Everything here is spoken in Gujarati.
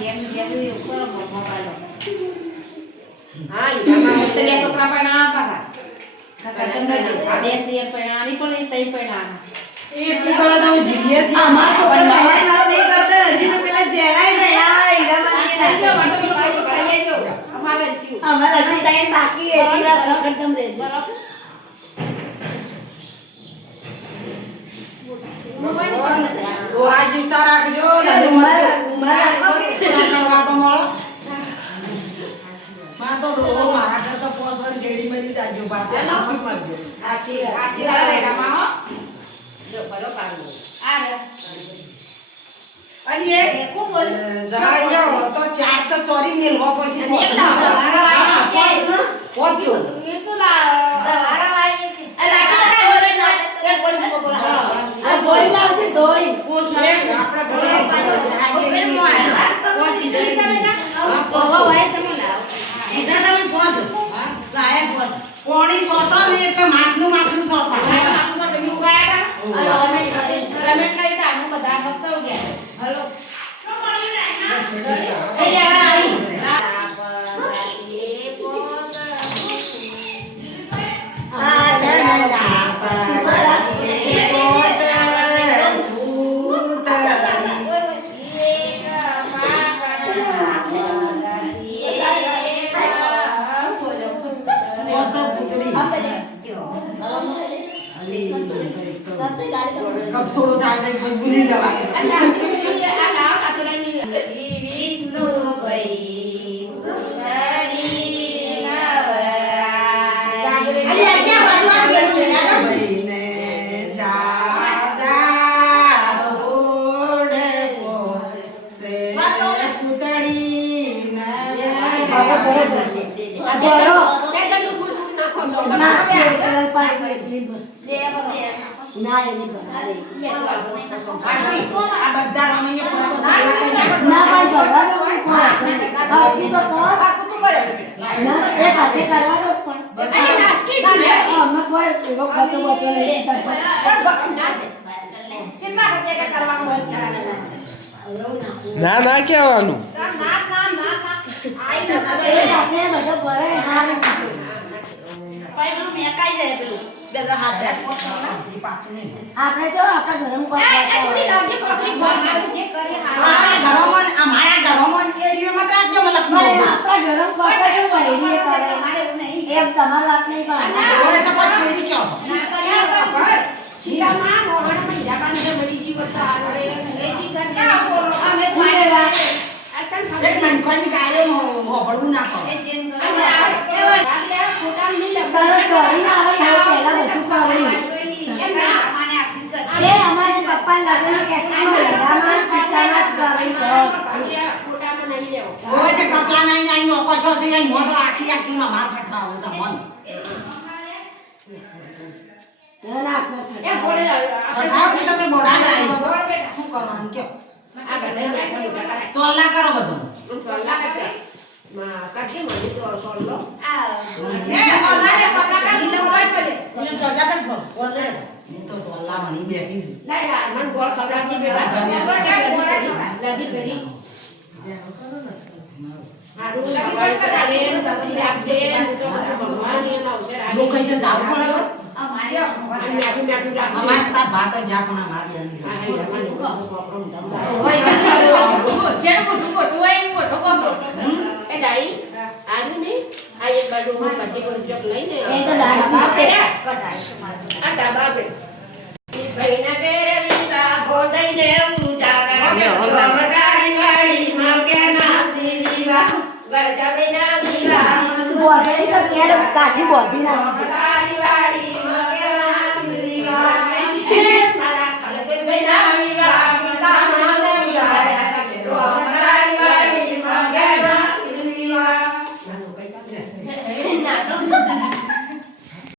જેમ જેમ ઉપર મોબાઈલ હા ઈમાં તો બે છોકરા પણ ના પાકા આ બે સિયર પૈણાની પણ તઈ પૈણાના એટલી કળા તમે જીવીએ છે અમાર છોકરા ભાઈ ના નહીં કરતા હજી તો પેલા જેડાઈ પૈણા હીરા અમારા જીવ અમારા હજી ટાઈમ બાકી છે એટલા પ્રકટમ રહેજો ડોહા જીવતા રાખજો ઉમર કરવા તો મળો માં તો ડોહો મારા ઘર તો 5 વર્ષ જેડી મરી જાજો બાપા નાખી મરજો આખી આસી રે રામા હો જો ભલો પાડી આ રે અને એ કોણ બોલ જવાઈ જાઓ તો ચાર તો ચોરી મેલવા પડશે પહોંચો વેસુલા દવારા વાળી છે એ લાગી બોલે ના એ બોલ બોલ આ ગોળી લાવતી ધોઈ આપણે ભલે ઓપન મોઆ કોસી દે સમેના ઓવા વાય સમના સીધા તમે પહોંચો હા લાયક પહોંચ પોણી સોટો ને એટલે માપનું સોટા આપનો બની ઉગાયા હતા અને રમેશ કરી તાનું બધા મસ્ત હો ગયા હલો એ લેવા આવી કબ છોડો થાય ને કોઈ ભૂલી જવાય વિષ્ણુ ભાઈ સુંદરી નવરા ભાઈને જા જા ઓડે પોસે પુતળી ના એની બનારે આ બધા રમણીય પસ્તો ના પણ ભરવા દો પણ ના એક હાથે કરવા દો પણ અમે કોઈ એવો ખર્ચો બચો નહીં ના ના કહેવાનું એ હાથે બધો ભરે હારું આપણે જો આપણા ગરમ અમારા ઘરોમાં એરિયામાં રાખજો મને આપણા ગરમ કોતા જો વૈડીએ કરે એમ તમાર વાત નહીં પાડે ઓરે તો પછી એરી કયો શીરામાં રોહણ માં હીરાબાને મળી જીવ હતા અરે એ શીખર કે અમે એક મનખોની ગાયો હોબળવું ના પડે એ ચેન કરો ફોટા નહીં તારે કરી ના આવે એવું પહેલા બધું કરી એ અમારે પપ્પા લગન કેસમાં લગામાં સીતાના સ્વામી ફોટામાં નહીં લેવો ઓય તે કપલા નહીં આઈ નોકો છો છે આઈ મોઢો આટલી માં માર ફટતા આવે છે મન ના એ બોલે ઠાઠાવ તમે બોડાઈ આવ્યો તો શું કરવાનું કયો આ બધા ચોલ્લા કરો બધું સોલ્લા કરતે માં કાઢી મને તો સોલ્લો આ એ ઓલાને સોલ્લા કા લીલો કર પડે તમે ચોલ્લા કર બોલે હું તો સોલ્લા બની બેઠી છું ના યાર મન ગોળ ખબરાતી બેલા લાગી કરી હારું સવાલ કરે તસી રાખજે તો ભગવાન એ લાવશે જો કઈ તો જાવ પડે અમારે મેઠું રાખજે અમાર તા ભાતો જા પણ માર બેન હા હા મને કોકરમ ધમલા હોય જેનો મોટું હોય મોટો કોકરો એ ડાઈ આની ને આ એક બાજુ માં બધી પર જોક લઈને એ તો ડાળ છે કટાઈ આ ડાબા છે ભાઈના કે લીલા બોંદઈ દેવું જાગા ગમગારી વાળી માં કે નાસી લીવા વર્ષા બેના લીવા બોધી તો કેડ કાઠી બોધી ના ગમગારી વાળી માં કે નાસી લીવા